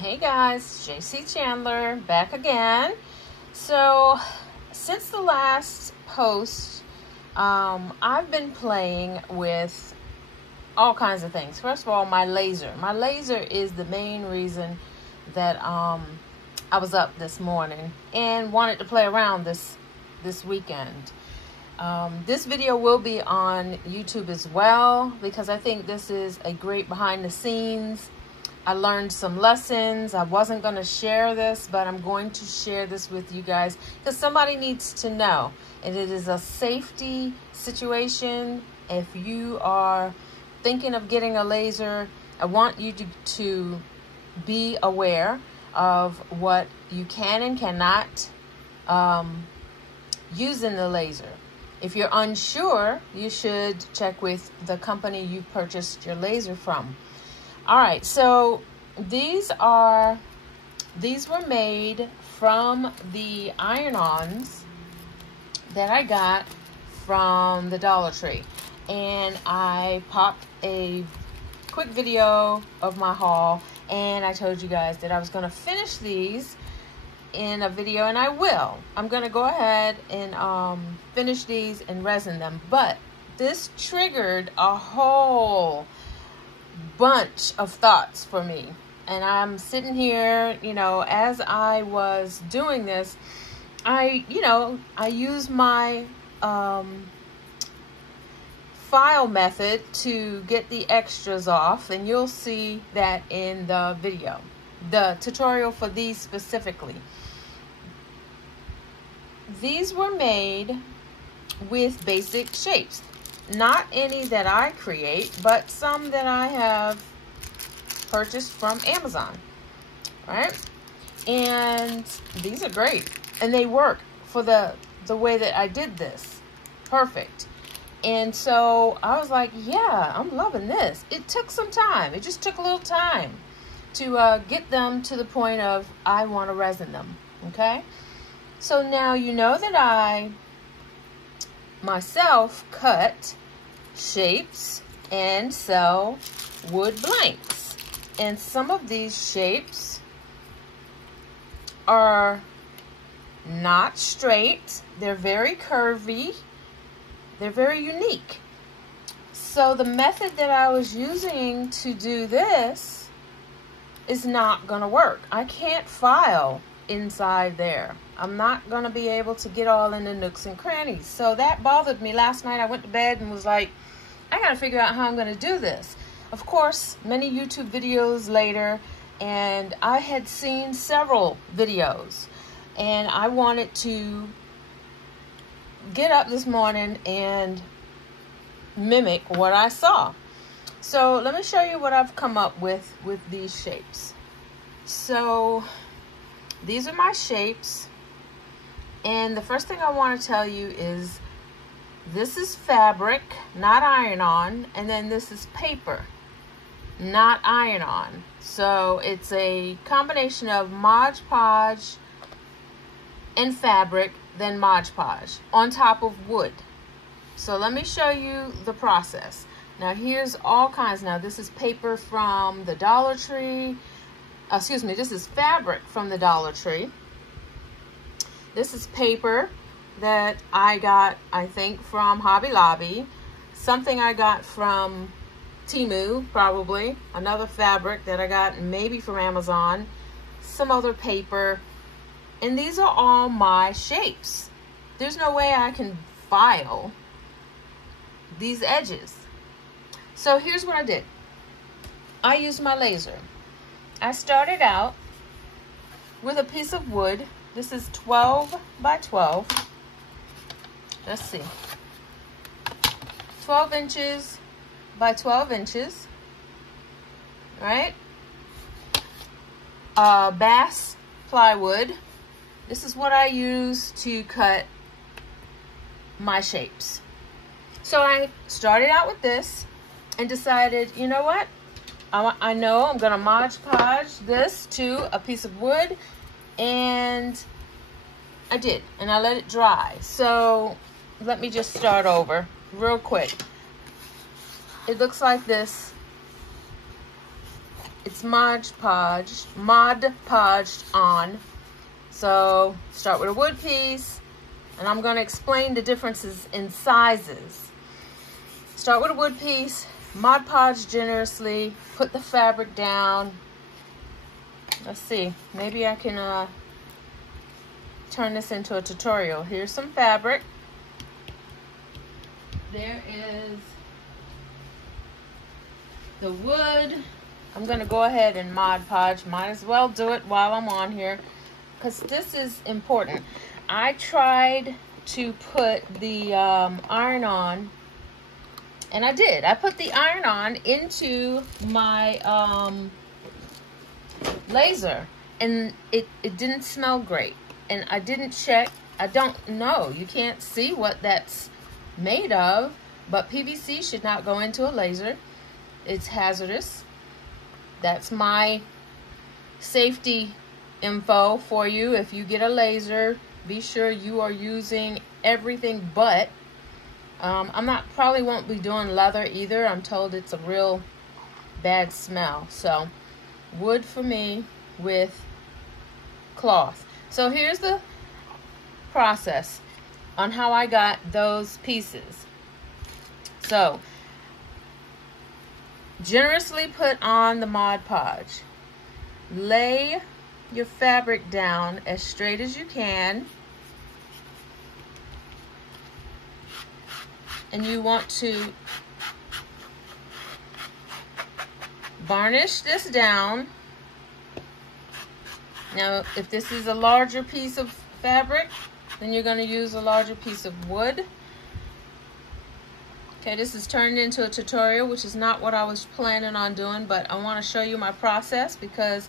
Hey guys, JayCee Chandler back again. So since the last post, I've been playing with all kinds of things. First of all, my laser. My laser is the main reason that I was up this morning and wanted to play around this weekend. This video will be on YouTube as well because I think this is a great behind the scenes. I learned some lessons. I wasn't going to share this, but I'm going to share this with you guys because somebody needs to know. And it is a safety situation. If you are thinking of getting a laser, I want you to be aware of what you can and cannot use in the laser. If you're unsure, you should check with the company you purchased your laser from. All right, so these were made from the iron-ons that I got from the Dollar Tree. And I popped a quick video of my haul, and I told you guys that I was going to finish these in a video, and I will. I'm going to go ahead and finish these and resin them. But this triggered a whole bunch of thoughts for me, and I'm sitting here, as I was doing this, I use my file method to get the extras off, and you'll see that in the video, the tutorial for these specifically. These were made with basic shapes. Not any that I create, but some that I have purchased from Amazon, right? And these are great, and they work for the way that I did this. Perfect. And so I was like, yeah, I'm loving this. It took some time. It just took a little time to get them to the point of I want to resin them, okay? So now you know that I myself cut shapes and sell wood blanks, and some of these shapes are not straight. They're very curvy. They're very unique. So the method that I was using to do this is not gonna work. I can't file inside there. I'm not gonna be able to get all in the nooks and crannies. So that bothered me. Last night I went to bed and was like, I gotta figure out how I'm gonna do this. Of course, many YouTube videos later, and I had seen several videos, and I wanted to get up this morning and mimic what I saw. So let me show you what I've come up with these shapes. So these are my shapes, and the first thing I want to tell you is this is fabric, not iron-on, and then this is paper, not iron-on. So it's a combination of Mod Podge and fabric, then Mod Podge on top of wood. So let me show you the process. Now here's all kinds. Now this is paper from the Dollar Tree. Excuse me, this is fabric from the Dollar Tree. This is paper that I got, I think, from Hobby Lobby. Something I got from Temu, probably. Another fabric that I got maybe from Amazon. Some other paper. And these are all my shapes. There's no way I can file these edges. So here's what I did. I used my laser. I started out with a piece of wood. This is 12 by 12. Let's see. 12 inches by 12 inches. Right? Bass plywood. This is what I use to cut my shapes. So I started out with this and decided, you know what? I know I'm going to Mod Podge this to a piece of wood, and I did, and I let it dry. So let me just start over real quick. It looks like this it's Mod Podged on. So start with a wood piece, and I'm going to explain the differences in sizes. Start with a wood piece, Mod Podge generously, put the fabric down. Let's see, maybe I can turn this into a tutorial. Here's some fabric. There is the wood. I'm going to go ahead and Mod Podge. Might as well do it while I'm on here, because this is important. I tried to put the iron on, and I did. I put the iron on into my laser, and it didn't smell great. And I didn't check. I don't know. You can't see what that's made of, but PVC should not go into a laser. It's hazardous. That's my safety info for you. If you get a laser, be sure you are using everything but. Probably won't be doing leather either. I'm told it's a real bad smell. So wood for me with cloth. So here's the process on how I got those pieces. So generously put on the Mod Podge. Lay your fabric down as straight as you can, and you want to varnish this down. Now, if this is a larger piece of fabric, then you're going to use a larger piece of wood. Okay, this is turned into a tutorial, which is not what I was planning on doing, but I want to show you my process, because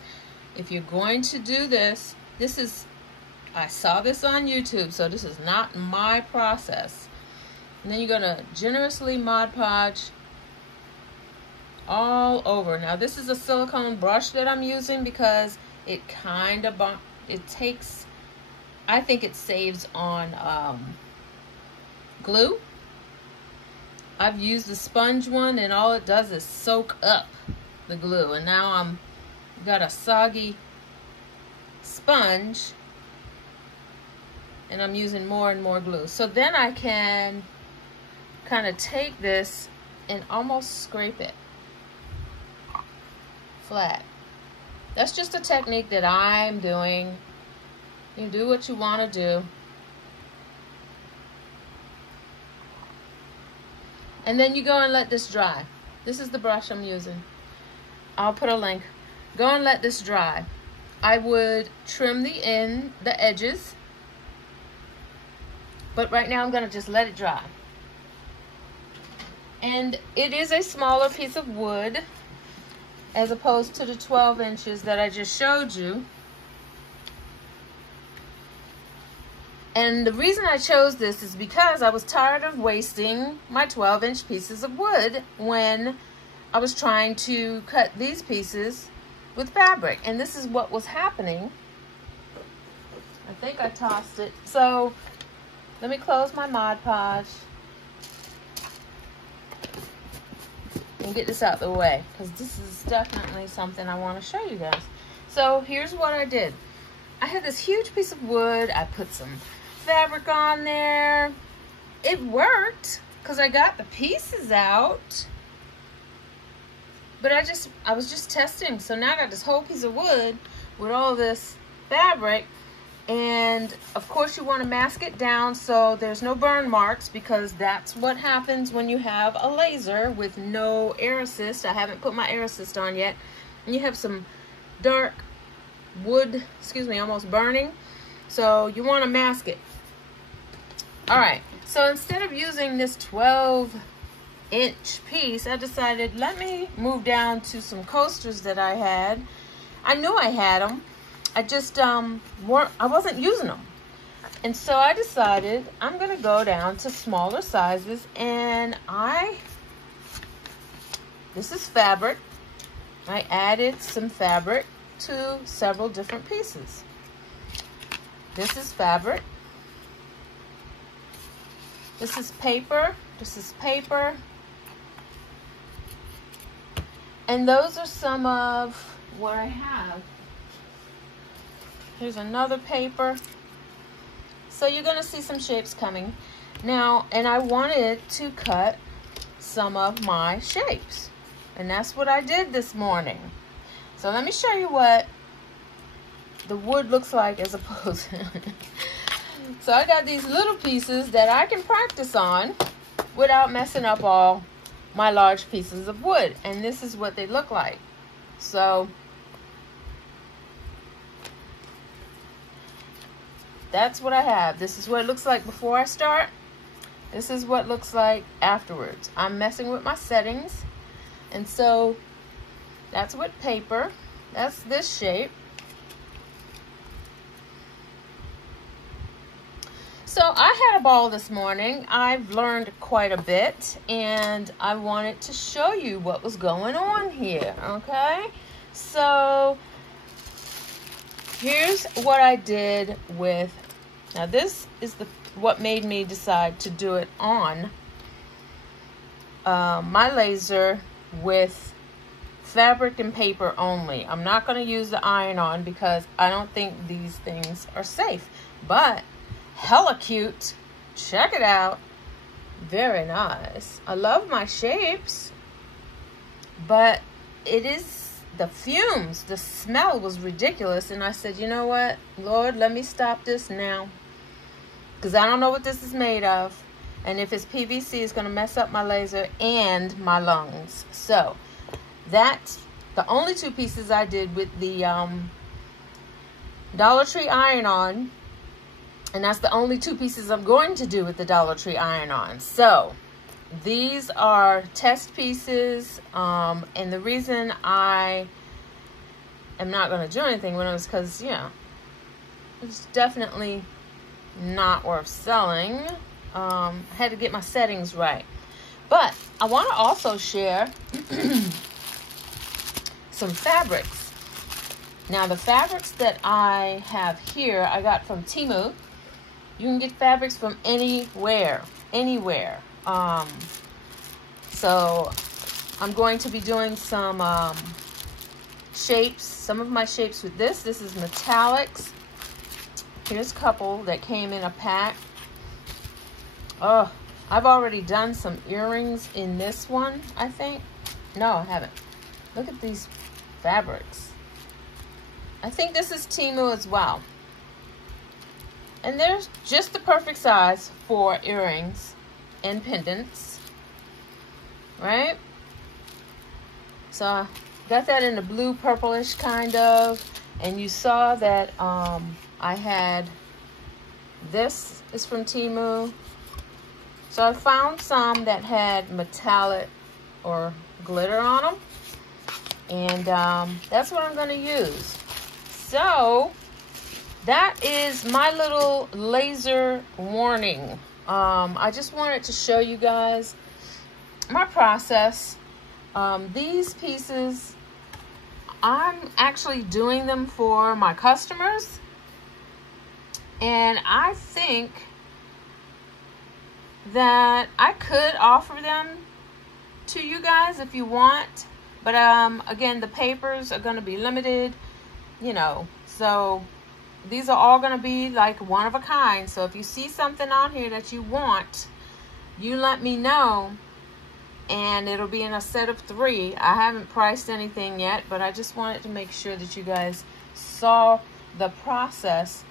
if you're going to do this, I saw this on YouTube, so this is not my process. And then you're going to generously Mod Podge all over. Now, this is a silicone brush that I'm using because it takes, I think it saves on glue. I've used the sponge one, and all it does is soak up the glue. And now I've got a soggy sponge, and I'm using more and more glue. So then I can kind of take this and almost scrape it flat. That's just a technique that I'm doing. You do what you want to do. And then you go and let this dry. This is the brush I'm using. I'll put a link. Go and let this dry. I would trim the edges, but right now I'm going to just let it dry. And it is a smaller piece of wood as opposed to the 12 inches that I just showed you. And the reason I chose this is because I was tired of wasting my 12-inch pieces of wood when I was trying to cut these pieces with fabric. And this is what was happening. I think I tossed it. So let me close my Mod Podge and get this out of the way, because this is definitely something I want to show you guys. So here's what I did. I had this huge piece of wood. I put some fabric on there. It worked because I got the pieces out, but I was just testing. So now I got this whole piece of wood with all this fabric, and of course you want to mask it down so there's no burn marks, because that's what happens when you have a laser with no air assist. I haven't put my air assist on yet, and you have some dark wood, almost burning, so you want to mask it. Alright, so instead of using this 12-inch piece, I decided, let me move down to some coasters that I had. I knew I had them. I just I wasn't using them. And so I decided I'm going to go down to smaller sizes, and this is fabric. I added some fabric to several different pieces. This is fabric. This is paper. This is paper. And those are some of what I have. Here's another paper. So you're going to see some shapes coming. Now, and I wanted to cut some of my shapes. And that's what I did this morning. So let me show you what the wood looks like as opposed to... So I got these little pieces that I can practice on without messing up all my large pieces of wood. And this is what they look like. So that's what I have. This is what it looks like before I start. This is what it looks like afterwards. I'm messing with my settings. And so that's what paper. That's this shape. So I had a ball this morning. I've learned quite a bit, and I wanted to show you what was going on here, okay? So here's what I did with, now this is what made me decide to do it on my laser with fabric and paper only. I'm not going to use the iron-on because I don't think these things are safe, but hella cute. Check it out. Very nice. I love my shapes, but it is the fumes. The smell was ridiculous, and I said, you know what, Lord, let me stop this now, because I don't know what this is made of, and if it's PVC, it's going to mess up my laser and my lungs. So that's the only two pieces I did with the Dollar Tree iron-on. And that's the only two pieces I'm going to do with the Dollar Tree iron-on. So these are test pieces. And the reason I am not going to do anything with them is because, you know, it's definitely not worth selling. I had to get my settings right. But I want to also share some fabrics. Now the fabrics that I have here, I got from Temu. You can get fabrics from anywhere. So I'm going to be doing some shapes, some of my shapes with this. This is metallics. Here's a couple that came in a pack. Oh, I've already done some earrings in this one, I think. No, I haven't. Look at these fabrics. I think this is Temu as well. And they're just the perfect size for earrings and pendants, right? So I got that in the blue purplish kind of, and you saw that I had, this is from Temu. So I found some that had metallic or glitter on them, and that's what I'm going to use. So that is my little laser warning. I just wanted to show you guys my process. These pieces, I'm actually doing them for my customers, and I think that I could offer them to you guys if you want, but again, the papers are going to be limited, you know, so these are all going to be like one of a kind. So if you see something on here that you want, you let me know, and it'll be in a set of 3. I haven't priced anything yet, but I just wanted to make sure that you guys saw the process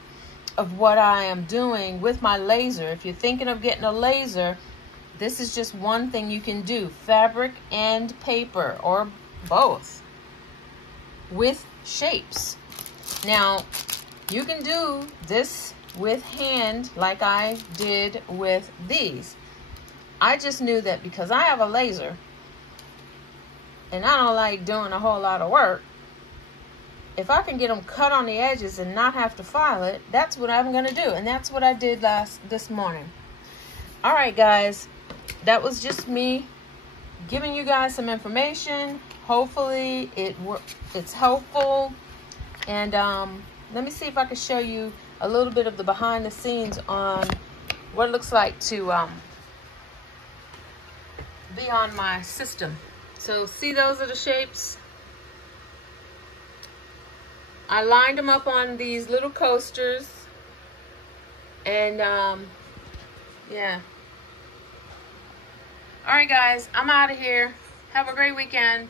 of what I am doing with my laser. If you're thinking of getting a laser, this is just one thing you can do. Fabric and paper, or both, with shapes. Now, you can do this with hand like I did with these. I just knew that because I have a laser and I don't like doing a whole lot of work, if I can get them cut on the edges and not have to file it, that's what I'm going to do. And that's what I did this morning. All right, guys, that was just me giving you guys some information. Hopefully it's helpful. And let me see if I can show you a little bit of the behind the scenes on what it looks like to be on my system. So see, those are the shapes. I lined them up on these little coasters. And yeah. All right, guys, I'm out of here. Have a great weekend.